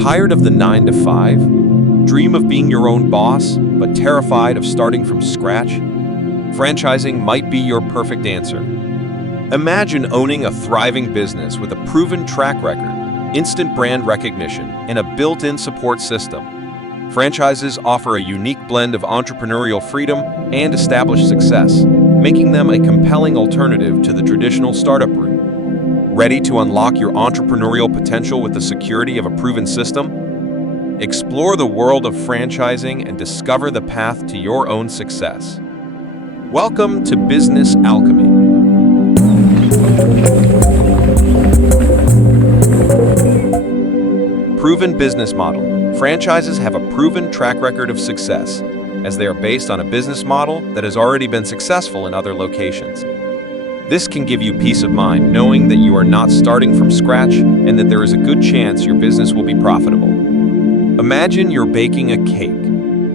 Tired of the 9 to 5? Dream of being your own boss, but terrified of starting from scratch? Franchising might be your perfect answer. Imagine owning a thriving business with a proven track record, instant brand recognition, and a built-in support system. Franchises offer a unique blend of entrepreneurial freedom and established success, making them a compelling alternative to the traditional startup route. Ready to unlock your entrepreneurial potential with the security of a proven system? Explore the world of franchising and discover the path to your own success. Welcome to Business Alchemy. Proven business model. Franchises have a proven track record of success, as they are based on a business model that has already been successful in other locations. This can give you peace of mind knowing that you are not starting from scratch and that there is a good chance your business will be profitable. Imagine you're baking a cake.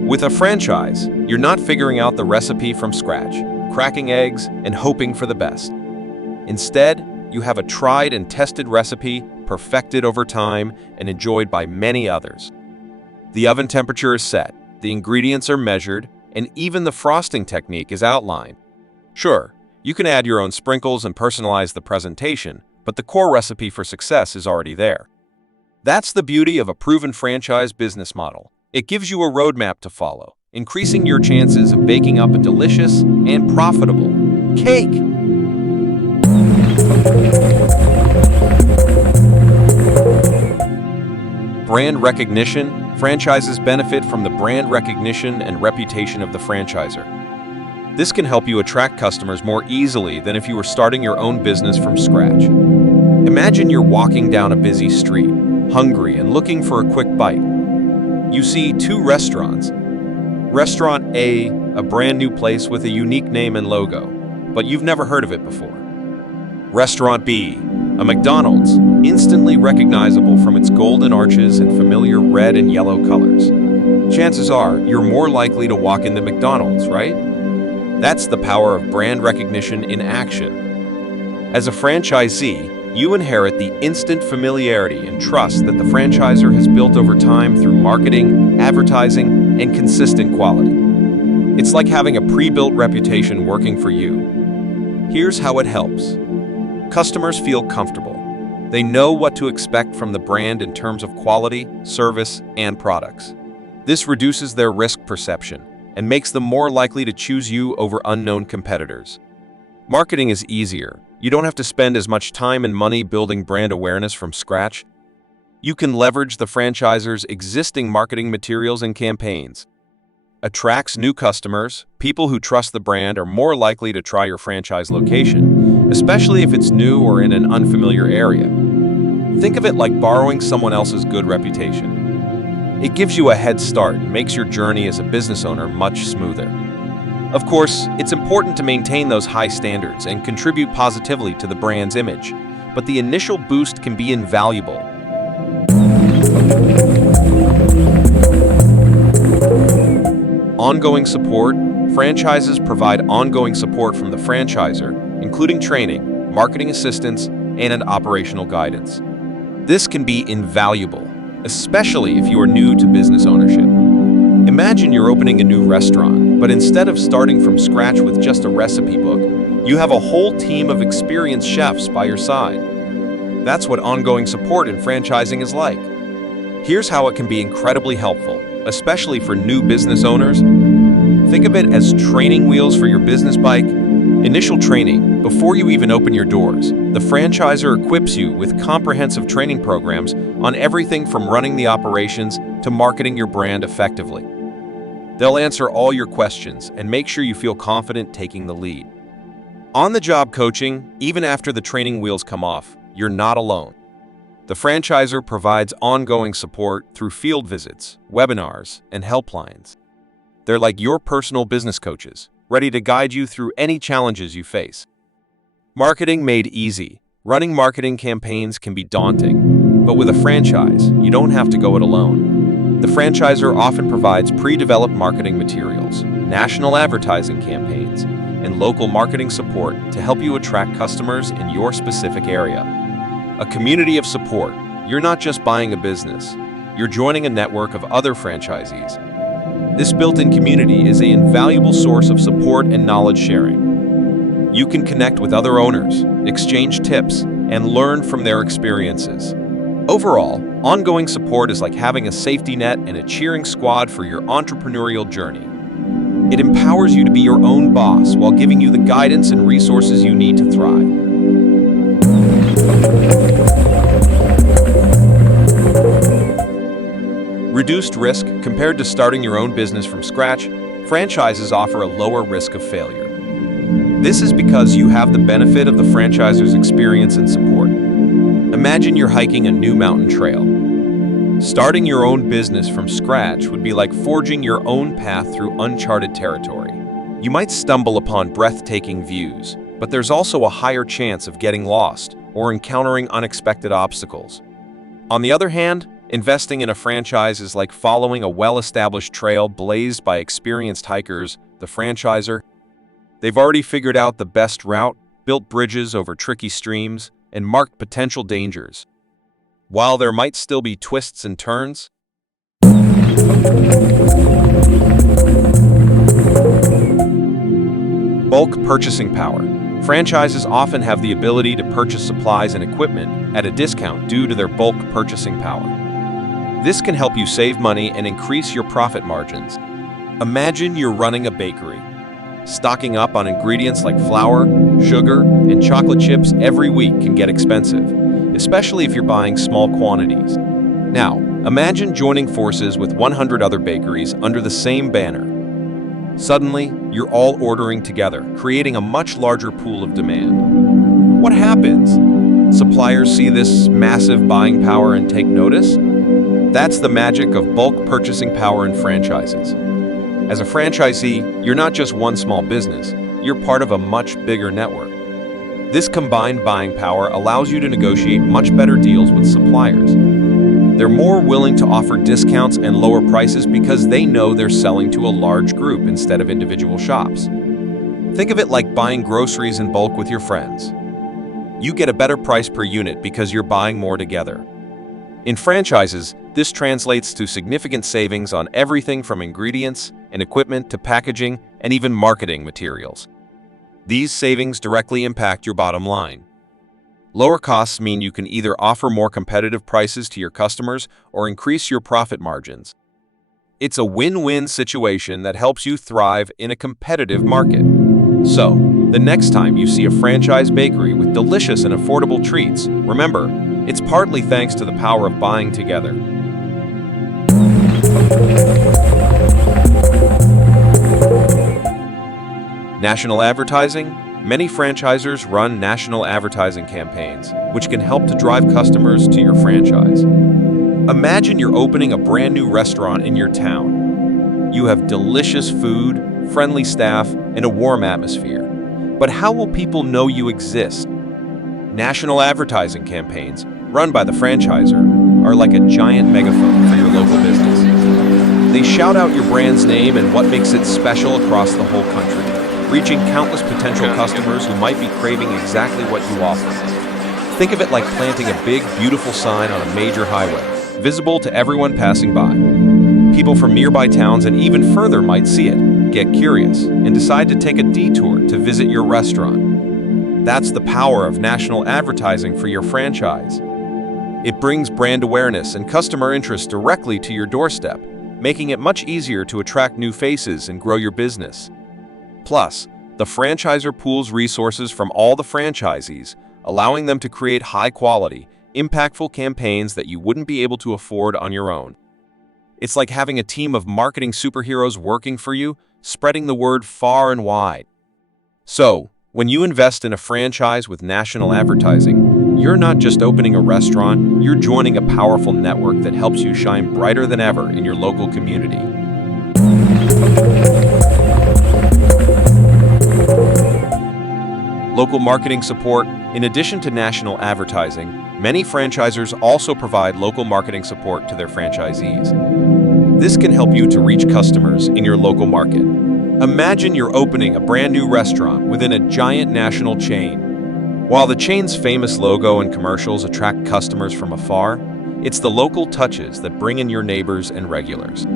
With a franchise, you're not figuring out the recipe from scratch, cracking eggs, and hoping for the best. Instead, you have a tried and tested recipe, perfected over time, and enjoyed by many others. The oven temperature is set, the ingredients are measured, and even the frosting technique is outlined. Sure, you can add your own sprinkles and personalize the presentation, but the core recipe for success is already there. That's the beauty of a proven franchise business model. It gives you a roadmap to follow, increasing your chances of baking up a delicious and profitable cake. Brand recognition. Franchises benefit from the brand recognition and reputation of the franchisor. This can help you attract customers more easily than if you were starting your own business from scratch. Imagine you're walking down a busy street, hungry and looking for a quick bite. You see two restaurants. Restaurant A, a brand new place with a unique name and logo, but you've never heard of it before. Restaurant B, a McDonald's, instantly recognizable from its golden arches and familiar red and yellow colors. Chances are you're more likely to walk into McDonald's, right? That's the power of brand recognition in action. As a franchisee, you inherit the instant familiarity and trust that the franchisor has built over time through marketing, advertising, and consistent quality. It's like having a pre-built reputation working for you. Here's how it helps. Customers feel comfortable. They know what to expect from the brand in terms of quality, service, and products. This reduces their risk perception and makes them more likely to choose you over unknown competitors. Marketing is easier. You don't have to spend as much time and money building brand awareness from scratch. You can leverage the franchisor's existing marketing materials and campaigns. Attracts new customers. People who trust the brand are more likely to try your franchise location, especially if it's new or in an unfamiliar area. Think of it like borrowing someone else's good reputation. It gives you a head start and makes your journey as a business owner much smoother. Of course, it's important to maintain those high standards and contribute positively to the brand's image, but the initial boost can be invaluable. Ongoing support. Franchises provide ongoing support from the franchisor, including training, marketing assistance, and operational guidance. This can be invaluable, especially if you are new to business ownership. Imagine you're opening a new restaurant, but instead of starting from scratch with just a recipe book, you have a whole team of experienced chefs by your side. That's what ongoing support in franchising is like. Here's how it can be incredibly helpful, especially for new business owners. Think of it as training wheels for your business bike. Initial training. Before you even open your doors, the franchisor equips you with comprehensive training programs on everything from running the operations to marketing your brand effectively. They'll answer all your questions and make sure you feel confident taking the lead. On-the-job coaching. Even after the training wheels come off, you're not alone. The franchisor provides ongoing support through field visits, webinars, and helplines. They're like your personal business coaches, ready to guide you through any challenges you face. Marketing made easy. Running marketing campaigns can be daunting, but with a franchise, you don't have to go it alone. The franchisor often provides pre-developed marketing materials, national advertising campaigns, and local marketing support to help you attract customers in your specific area. A community of support. You're not just buying a business. you're joining a network of other franchisees. This built-in community is an invaluable source of support and knowledge sharing. You can connect with other owners, exchange tips, and learn from their experiences. Overall, ongoing support is like having a safety net and a cheering squad for your entrepreneurial journey. It empowers you to be your own boss while giving you the guidance and resources you need to thrive. Reduced risk. Compared to starting your own business from scratch, franchises offer a lower risk of failure. This is because you have the benefit of the franchisor's experience and support. Imagine you're hiking a new mountain trail. Starting your own business from scratch would be like forging your own path through uncharted territory. You might stumble upon breathtaking views, but there's also a higher chance of getting lost or encountering unexpected obstacles. On the other hand, investing in a franchise is like following a well-established trail blazed by experienced hikers, the franchisor. They've already figured out the best route, built bridges over tricky streams, and marked potential dangers. While there might still be twists and turns, bulk purchasing power. Franchises often have the ability to purchase supplies and equipment at a discount due to their bulk purchasing power. This can help you save money and increase your profit margins. Imagine you're running a bakery. Stocking up on ingredients like flour, sugar, and chocolate chips every week can get expensive, especially if you're buying small quantities. Now, imagine joining forces with 100 other bakeries under the same banner. Suddenly, you're all ordering together, creating a much larger pool of demand. What happens? Suppliers see this massive buying power and take notice? That's the magic of bulk purchasing power in franchises. As a franchisee, you're not just one small business, you're part of a much bigger network. This combined buying power allows you to negotiate much better deals with suppliers. They're more willing to offer discounts and lower prices because they know they're selling to a large group instead of individual shops. Think of it like buying groceries in bulk with your friends. You get a better price per unit because you're buying more together. In franchises, this translates to significant savings on everything from ingredients and equipment to packaging and even marketing materials. These savings directly impact your bottom line. Lower costs mean you can either offer more competitive prices to your customers or increase your profit margins. It's a win-win situation that helps you thrive in a competitive market. So, the next time you see a franchise bakery with delicious and affordable treats, remember, it's partly thanks to the power of buying together. National advertising. Many franchisors run national advertising campaigns, which can help to drive customers to your franchise. Imagine you're opening a brand new restaurant in your town. You have delicious food, friendly staff, and a warm atmosphere. But how will people know you exist? National advertising campaigns, run by the franchisor, are like a giant megaphone for your local business. They shout out your brand's name and what makes it special across the whole country, reaching countless potential customers who might be craving exactly what you offer. Think of it like planting a big, beautiful sign on a major highway, visible to everyone passing by. People from nearby towns and even further might see it, get curious, and decide to take a detour to visit your restaurant. That's the power of national advertising for your franchise. It brings brand awareness and customer interest directly to your doorstep, making it much easier to attract new faces and grow your business. Plus, the franchisor pools resources from all the franchisees, allowing them to create high-quality, impactful campaigns that you wouldn't be able to afford on your own. It's like having a team of marketing superheroes working for you, spreading the word far and wide. So, when you invest in a franchise with national advertising, you're not just opening a restaurant, you're joining a powerful network that helps you shine brighter than ever in your local community. Local marketing support. In addition to national advertising, many franchisors also provide local marketing support to their franchisees. This can help you to reach customers in your local market. Imagine you're opening a brand new restaurant within a giant national chain. While the chain's famous logo and commercials attract customers from afar, It's the local touches that bring in your neighbors and regulars.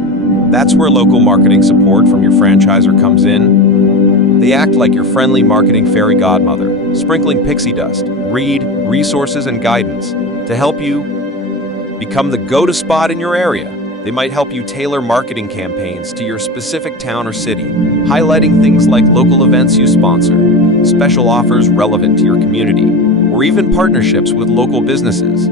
That's where local marketing support from your franchisor comes in. They act like your friendly marketing fairy godmother, sprinkling pixie dust, resources, and guidance to help you become the go-to spot in your area. They might help you tailor marketing campaigns to your specific town or city, highlighting things like local events you sponsor, special offers relevant to your community, or even partnerships with local businesses.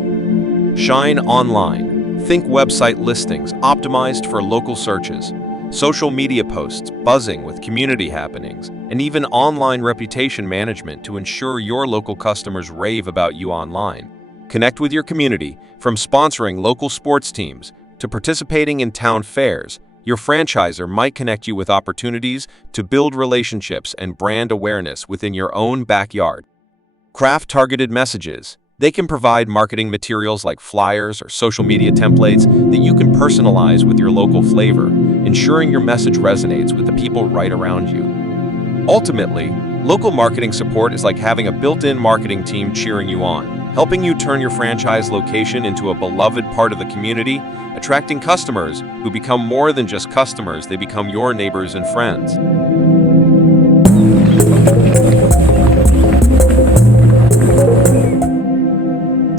Shine online. Think website listings optimized for local searches, social media posts buzzing with community happenings, and even online reputation management to ensure your local customers rave about you online. Connect with your community, from sponsoring local sports teams to participating in town fairs. Your franchisor might connect you with opportunities to build relationships and brand awareness within your own backyard. Craft targeted messages. They can provide marketing materials like flyers or social media templates that you can personalize with your local flavor, ensuring your message resonates with the people right around you. Ultimately, local marketing support is like having a built-in marketing team cheering you on, helping you turn your franchise location into a beloved part of the community, attracting customers who become more than just customers. They become your neighbors and friends.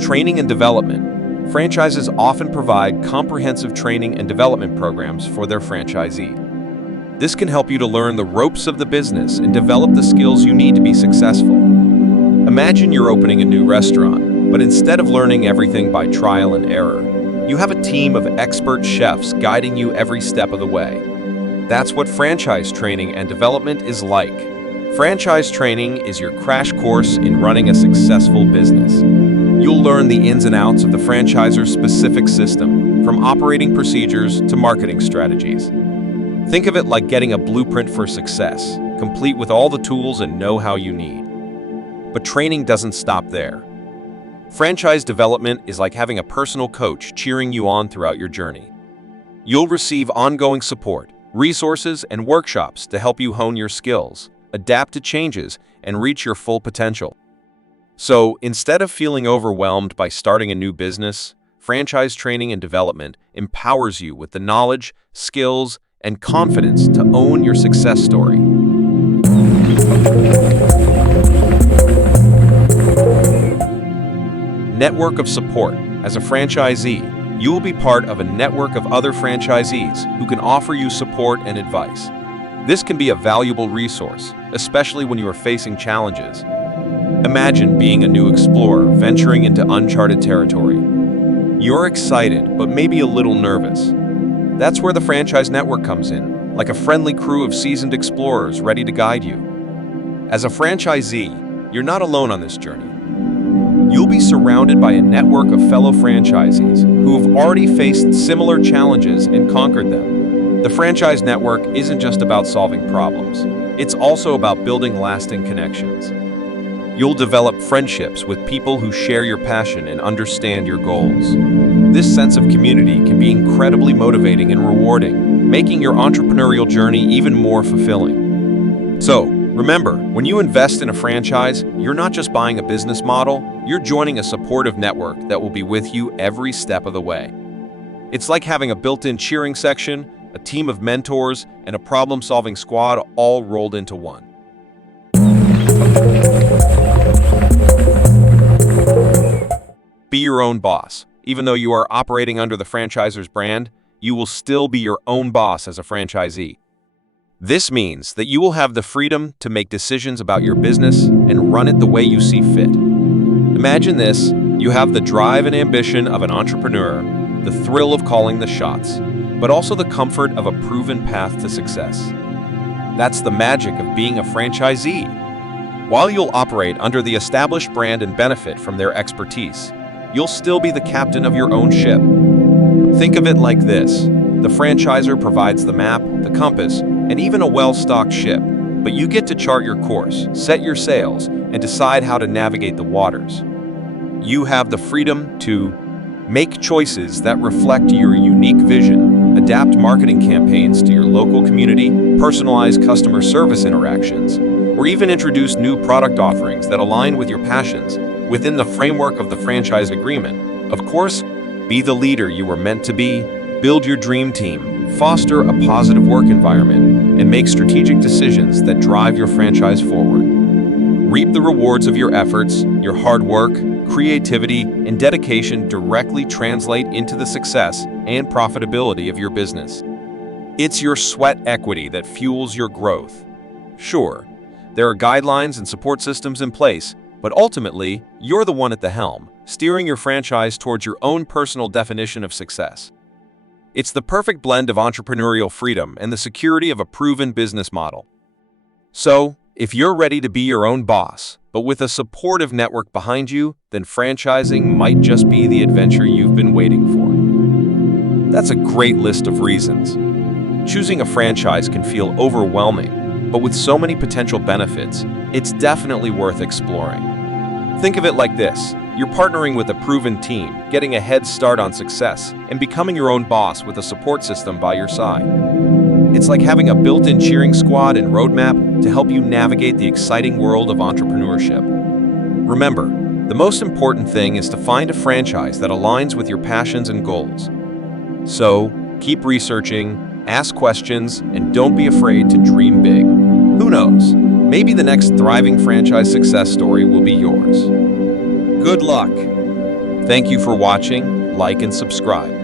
Training and development. Franchises often provide comprehensive training and development programs for their franchisee. This can help you to learn the ropes of the business and develop the skills you need to be successful. Imagine you're opening a new restaurant, but instead of learning everything by trial and error, you have a team of expert chefs guiding you every step of the way. That's what franchise training and development is like. Franchise training is your crash course in running a successful business. You'll learn the ins and outs of the franchisor's specific system, from operating procedures to marketing strategies. Think of it like getting a blueprint for success, complete with all the tools and know-how you need. But training doesn't stop there. Franchise development is like having a personal coach cheering you on throughout your journey. You'll receive ongoing support, resources, and workshops to help you hone your skills, adapt to changes, and reach your full potential. So, instead of feeling overwhelmed by starting a new business, franchise training and development empowers you with the knowledge, skills, and confidence to own your success story. Network of support. As a franchisee, you will be part of a network of other franchisees who can offer you support and advice. This can be a valuable resource, especially when you are facing challenges. Imagine being a new explorer venturing into uncharted territory. You're excited, but maybe a little nervous. That's where the franchise network comes in, like a friendly crew of seasoned explorers ready to guide you. As a franchisee, you're not alone on this journey. You'll be surrounded by a network of fellow franchisees who have already faced similar challenges and conquered them. The franchise network isn't just about solving problems. It's also about building lasting connections. You'll develop friendships with people who share your passion and understand your goals. This sense of community can be incredibly motivating and rewarding, making your entrepreneurial journey even more fulfilling. So, remember, when you invest in a franchise, you're not just buying a business model, you're joining a supportive network that will be with you every step of the way. It's like having a built-in cheering section, a team of mentors, and a problem-solving squad all rolled into one. Be your own boss. Even though you are operating under the franchisor's brand, you will still be your own boss as a franchisee. This means that you will have the freedom to make decisions about your business and run it the way you see fit. Imagine this: you have the drive and ambition of an entrepreneur, the thrill of calling the shots, but also the comfort of a proven path to success. That's the magic of being a franchisee. While you'll operate under the established brand and benefit from their expertise, you'll still be the captain of your own ship. Think of it like this: the franchisor provides the map, the compass, and even a well-stocked ship, but you get to chart your course, set your sails, and decide how to navigate the waters. You have the freedom to make choices that reflect your unique vision, adapt marketing campaigns to your local community, personalize customer service interactions, or even introduce new product offerings that align with your passions within the framework of the franchise agreement. Of course, Be the leader you were meant to be, build your dream team, foster a positive work environment, and make strategic decisions that drive your franchise forward. Reap the rewards of your efforts. Your hard work, creativity, and dedication directly translate into the success and profitability of your business. It's your sweat equity that fuels your growth. Sure, there are guidelines and support systems in place, but ultimately, you're the one at the helm, steering your franchise towards your own personal definition of success. It's the perfect blend of entrepreneurial freedom and the security of a proven business model. So, if you're ready to be your own boss, but with a supportive network behind you, then franchising might just be the adventure you've been waiting for. That's a great list of reasons. Choosing a franchise can feel overwhelming, but with so many potential benefits, it's definitely worth exploring. Think of it like this: you're partnering with a proven team, getting a head start on success, and becoming your own boss with a support system by your side. It's like having a built-in cheering squad and roadmap to help you navigate the exciting world of entrepreneurship. Remember, the most important thing is to find a franchise that aligns with your passions and goals. So, keep researching, ask questions, and don't be afraid to dream big. Who knows? Maybe the next thriving franchise success story will be yours. Good luck! Thank you for watching, like and subscribe.